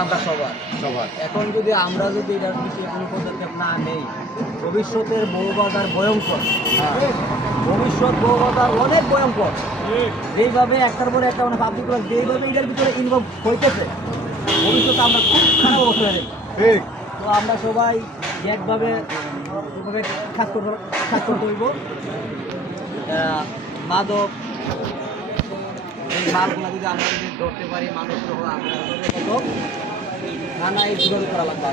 আমরা সবার এখন যদি আমরা যদি এটার বিষয়ে কোনো পদক্ষেপ না নেই, ভবিষ্যতের বউবাজার ভয়ঙ্কর, ভবিষ্যৎ বউবাজার অনেক ভয়ঙ্কর। যেইভাবে একটার পরে একটা মানে পাবলিক যেইভাবে এটার ভিতরে ইনভলভ হইতেছে, ভবিষ্যতে আমরা খুব খারাপ অবস্থা হয়ে যাবে। তো আমরা সবাই একভাবে কাজ করতে হইব। মাদক এই মালগুলো যদি আমরা যদি ধরতে পারি, মানুষের থানায় যোগাযোগ করা লাগবে।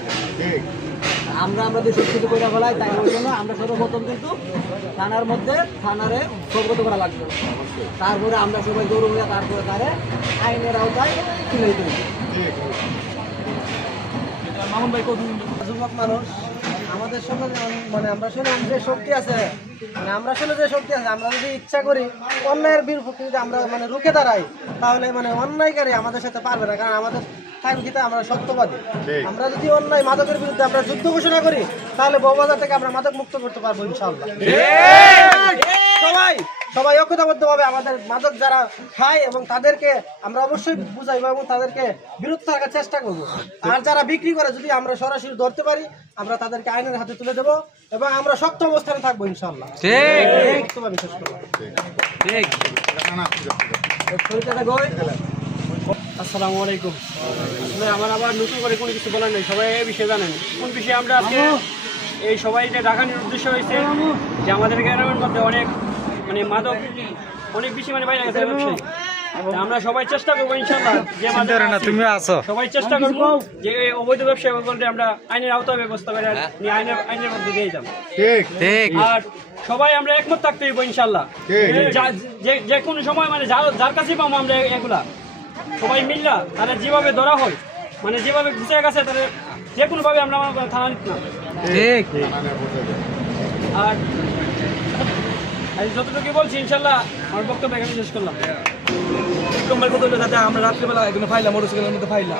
আমরা আমাদের সুস্থিত করে ফেলাই, তাই ওই জন্য আমরা সর্বপ্রথম কিন্তু থানারে সবগত করা লাগবে। তারপরে আমরা সবাই দৌড় হয়ে তারপরে তারে আইনের আওতায় তুলে দিতে হবে। মামুন ভাই, যুবক মানুষ আমাদের সমাজে মানে আমরা শুনলাম যে শক্তি আছে, মানে আমরা শুনে যে শক্তি আছে, আমরা যদি ইচ্ছা করি অন্যায়ের বিরুদ্ধে যদি আমরা মানে রুখে দাঁড়াই, তাহলে মানে অন্যায়কারী আমাদের সাথে পারবে না। কারণ আমাদের থাকবিতে আমরা সত্যবাদী। আমরা যদি অন্যায় মাদকের বিরুদ্ধে আমরা যুদ্ধ ঘোষণা করি, তাহলে বউবাজার থেকে আমরা মাদক মুক্ত করতে পারবো ইনশাআল্লাহ। সবাই ঐক্যবদ্ধভাবে আমাদের মাদক যারা খায় এবং তাদেরকে আমরা অবশ্যই বুঝাইবো এবং তাদেরকে বিরত থাকার চেষ্টা করবো। আর যারা বিক্রি করে যদি আমরা সরাসরি ধরতে পারি, আমরা তাদেরকে আইনের হাতে তুলে দেবো এবং আমরা শক্ত অবস্থানে থাকবো ইনশাআল্লাহ। আসসালামু আলাইকুম। আসলে আমার আবার নতুন করে কোনো কিছু বলার নেই, সবাই এই বিষয়ে জানেন কোন বিষয়ে আমরা আজকে এই সবাইকে ডাকানোর উদ্দেশ্য হয়েছে যে আমাদের গ্রামের মধ্যে অনেক মানে মাদক অনেক বেশি মানে বাইরে গেছে ব্যবসায়ী। আমরা সবাই চেষ্টা করবো ইনশাআল্লাহ যে সবাই চেষ্টা করবো যে এই অবৈধ ব্যবসা বলতে আমরা আইনের আওতায় ব্যবস্থা করে আইনের মধ্যে দিয়ে যাবো। আর সবাই আমরা একমত থাকতে হইব ইনশাআল্লাহ। যে কোনো সময় মানে যার কাছে পাবো আমরা এগুলা সবাই মিললা তাহলে যেভাবে ধরা হয়, মানে যেভাবে ঘুষে গেছে তাহলে যে কোনোভাবে আমরা থানা নিত না। আর যতটুকু বলছি ইনশাল্লাহ আমার বক্তব্য এখানে শেষ করলাম। যাতে আমরা রাত্রিবেলা এখানে ফাইলাম, মোটরসাইকেলের মধ্যে ফাইলাম,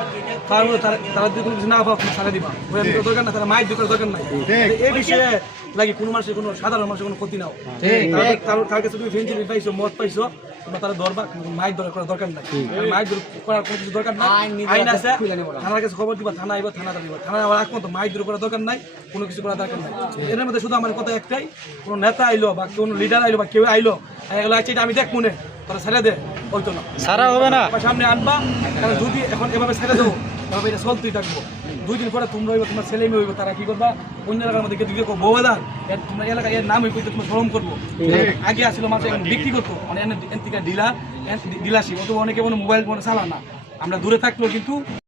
তার মধ্যে তারা যদি কোনো কিছু না পাবো ছাড়া দিবা, দরকার না, তারা মাইর দরকার নাই। এই বিষয়ে লাগে কোনো মানুষের কোনো সাধারণ মানুষের কোনো ক্ষতি নাও। তার কাছে তুমি ফেন্সি পাইছো, মদ পাইছো, তারা ধরবা, মাইর করার দরকার নাই। মাইর করার কোনো কিছু দরকার নাই, আইন আছে, থানার কাছে খবর দিবা, থানা আইবা, থানা দিবা, থানা আবার এক মতো মাইর করার দরকার নাই, কোনো কিছু করার দরকার নাই। এর মধ্যে শুধু আমার কথা একটাই, কোনো নেতা আইলো বা কোনো লিডার আইলো বা কেউ আইলো এগুলো আছে আমি দেখ মনে তারা ছেড়ে দে, হয়তো না সারা হবে না, সামনে আনবা। কারণ যদি এখন এভাবে ছেড়ে দেবো তাহলে এটা চলতেই থাকবো। 2 দিন পরে তোমরা হইবে, তোমার ছেলে মেয়ে হইবে, তারা কি করবা অন্য এলাকার মধ্যে গিয়ে বউবাজার তোমরা এলাকায় এর নাম হইবে, তোমার শ্রম করবো। আগে আসলে মানুষ এখন বিক্রি করতো, মানে ডিলারশিপ, অথবা অনেকে মোবাইল চালা না, আমরা দূরে থাকলেও কিন্তু